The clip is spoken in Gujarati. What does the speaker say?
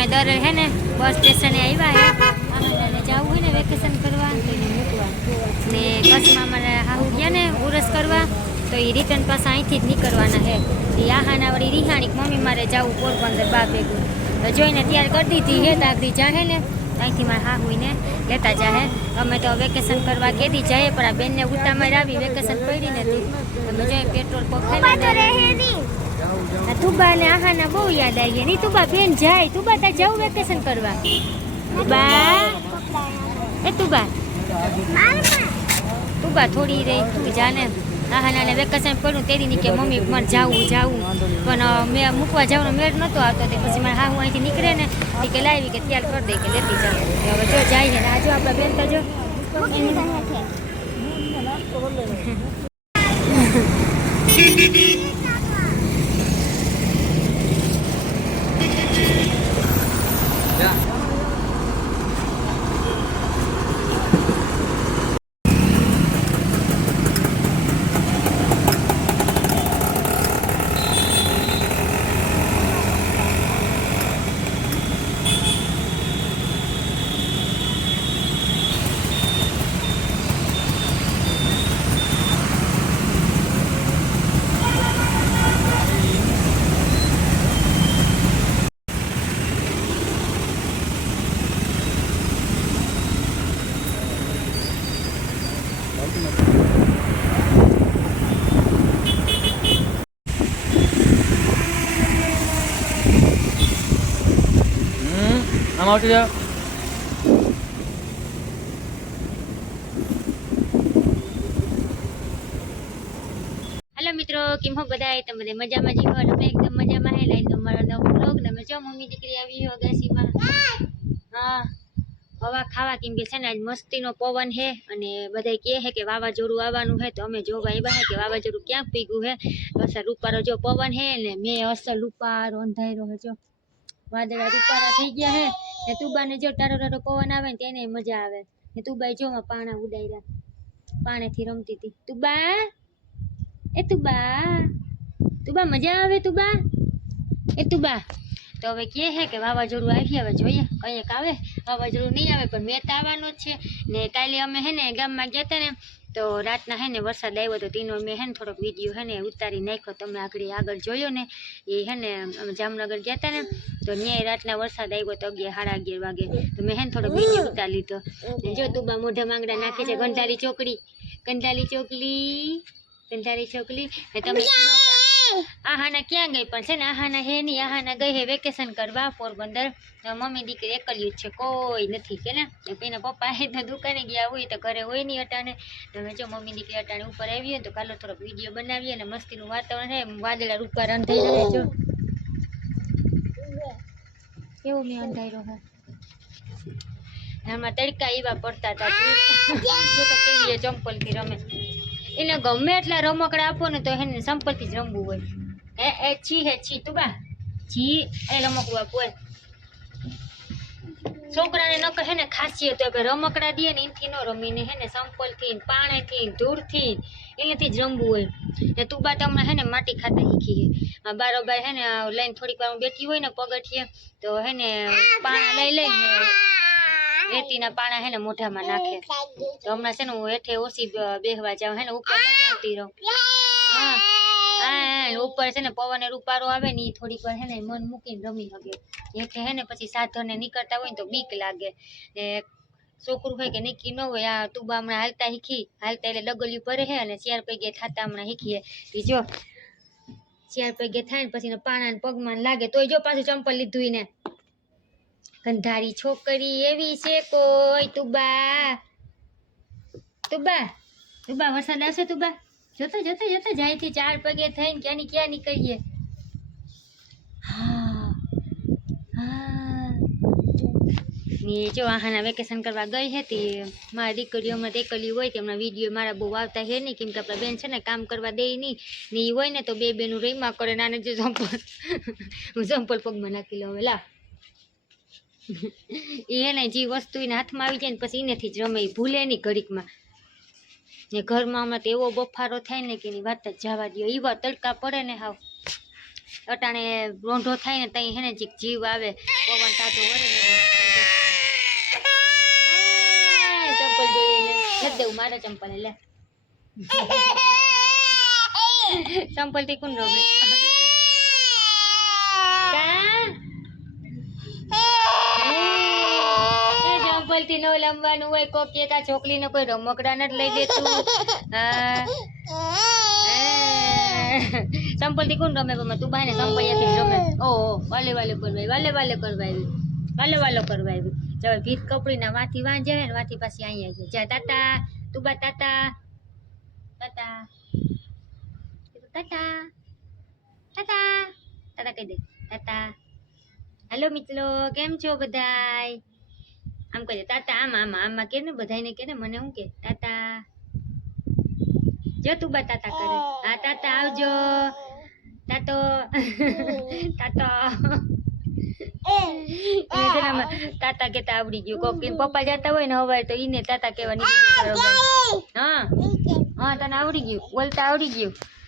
અમે દર હે ને બસ સ્ટેશને આવ્યા હે અમારે જવું હોય ને વેકેશન કરવા તો એને મૂકવા ને કચ્છમાં અમારે હાહુ ગયા ને ઉરસ કરવા તો એ રિટર્ન પાછા અહીંથી જ નીકળવાના હે એ આહાના વળી રિહાણી મમ્મી મારે જવું પોરબંદર બા ભેગું તો જોઈને તૈયાર કરી દીધી હે તાકડી જાહે ને અહીંથી મારે હાહુઈને લેતા જાહે અમે તો વેકેશન કરવા કેદી જાય પણ આ બેનને ઉતામાં આવી વેકેશન પડી નથી અમે જોઈએ પેટ્રોલ પંપ તુબા ને આહાના બહુ યાદ આવી નહીં તુબા બેન જાય તુબા તાર જવું વેકેશન કરવા તુબા એ તુબા થોડી રહી તું જાને આહાના વેકેશન પડ્યું તેદી ની કે મમ્મી મારે જાવું પણ મેં મૂકવા જવાનો મેળ નહોતો આવતો તે પછી મારે હા હું અહીંથી નીકળે ને એ કે લાવી કે તૈયાર કરી દે કે લેતી ચાલો હવે જો જાય ને આ જો આપણા બેન તો જો હેલો મિત્રો કેમ હો બધા તમે મજામાં જીવો અમે એકદમ મજામાં હે લાઈન તમારો નવો વ્લોગ તમે જો મમ્મી દીકરી આવી હો ગાસીમાં હા હવા ખાવા કેમ કે છે ને આજ મસ્તીનો પવન હે અને બધા કહે છે કે વાવાઝોડું આવવાનું હે તો અમે જોવા આવ્યા હે કે વાવાઝોડું ક્યાં પીગું હે અસર રૂપારો જો પવન હે ને મેં અસર રૂપારો અંધારો હે જો વાદળા રૂપારા થઈ ગયા હે ને તુબાને જો ટારો ટારો પવન આવે ને તેને મજા આવે ને તુબાઈ જો પાણા ઉડાડ્યા પાણીથી રમતી હતી તુબા એ તુબા મજા આવે તુબા એ તુબા તો હવે કહે છે કે વાવાઝોડું આવી હવે જોઈએ કંઈક આવે વાવાઝોડું નહીં આવે પણ મેં તો આવવાનું જ છે ને કાલે અમે હે ને ગામમાં ગયા હતા ને તો રાતના હે ને વરસાદ આવ્યો તો તેનો મેં હે ને થોડોક વિડીયો હે ને ઉતારી નાખ્યો તમે આગળ જોયો ને એ હે ને અમે જામનગર ગયા હતા ને તો ત્યાં રાતના વરસાદ આવ્યો તો 11:30 વાગે તો મેં હે ને થોડોક વિડીયો ઉતારી લીધો ને જો તુબા મોઢા માંગડા નાખે છે ગંધારી ચોકલી ને તમે આહાના ક્યાં ગઈ પણ છે ને આહાના હે નહીં આહાના ગઈ હે વેકેશન કરવા પોરબંદર મમ્મી દીકરી એકલી જ છે કોઈ નથી કે ને એના પપ્પા હે તો દુકાને ગયા હોય તો ઘરે હોય નહીં અટાણે તમે જો મમ્મી દીકરી અટાણે ઉપર આવી હોય તો કાલો થોડોક વિડીયો બનાવીએ ને મસ્તીનું વાતાવરણ હે વાદળા રૂપા અંધાઈ રહે જો કેવું મેં અંધાઈ હે આમાં તડકા એવા પડતા હતા જો તો કેવી ચંપલથી રમે એને ગમે એટલા રમકડા આપો ને તો એને સંપલથી જ રમવું હોય હે છી તુબા છી એ રમકડું આપવું હોય છોકરાને ન કહે ને ખાસિયત તો રમકડા દે ને એનથી ન રમીને હે ને સંપલથી પાણીથી ધૂળથી એનાથી જ રમવું હોય ને તુબા તમને હે ને માટી ખાતા શીખી હે બારોબાર હે ને લઈને થોડીક વાર બેઠી હોય ને પગથિયે તો હે ને પાણા લઈને રેતીના પાણા હે ને મોઢામાં નાખે તો હમણાં છે ને હું હેઠે ઓછી બેહવા જાઉં હે ને ઉપર આવતી રહું હા ઉપર છે ને પવન રૂપારો આવે ને એ થોડીક વાર હે ને મન મૂકીને રમી શકે હેઠે હે ને પછી સાધને નીકળતા હોય ને તો બીક લાગે ને છોકરું હોય કે નીકી ન હોય આ તુબા હમણાં હાલતા એટલે ડગલિયું ભરે હે અને 4 પૈગે થતા હમણાં શીખીએ એ જો 4 પૈગે થાય ને પછી પાણા પગમાં લાગે તોય જો પાછું ચંપલ લીધું ને ગંધારી છોકરી એવી છે કોઈ તુબા વરસાદ આવશે તુબા જોતા જાયથી 4 પગે થઈને ક્યાં નીકળીએ જો આહાના વેકેશન કરવા ગઈ હતી મારી દીકરીઓ હમણાં એકલી હોય તેમના વિડીયો મારા બહુ આવતા હે નહીં કેમ કે આપણા બેન છે ને કામ કરવા દે નહીં ને એ હોય ને તો બે બેનું રહીમાં કરે નાને જો ચંપલ પગમાં નાખી લો હવે લા એને જે વસ્તુ એને હાથમાં આવી જાય ને પછી એનેથી જ રમે ભૂલે નહીં ઘડીકમાં ને ઘરમાં હમણાં તો એવો બફારો થાય ને કે એની વાત જ જવા દો એવા તડકા પડે ને હાવ અટાણે રોંઢો થાય ને તઈ હે ને જીક જીવ આવે પવન તાતો વળે ને ચંપલ જોઈને નથી દેવું મારા ચંપલ લે ચંપલ થી કોણ રોવે ચંપલ થી નો લંબાનું હોય કોક એક આ છોકરી ને કોઈ રમકડા નથી લઈ દેતું ચંપલ થી કોણ રમે તું બાને ચંપલિયાથી રમે ઓહો વાલે વાલે કરવાય ચાલ ભીત કપડી ના વાથી વાંજે ને વાથી પાછી અહીંયા આવી જા તાતા તું બા તાતા તાતા તાતા તાતા તાતા કહી દે તાતા હેલો મિત્રો કેમ છો બધાય આમ કહી દે તાતા આમાં કે ને બધાને કે ને મને હું કે તાતા જો તું બા તાતા કરે હા તાતા આવજો તાતો તાતો તાતા કેતા આવડી ગયું કોક પપ્પા જતા હોય ને હવે તો ઈને તાતા કહેવાની હા તને આવડી ગયું બોલતા આવડી ગયું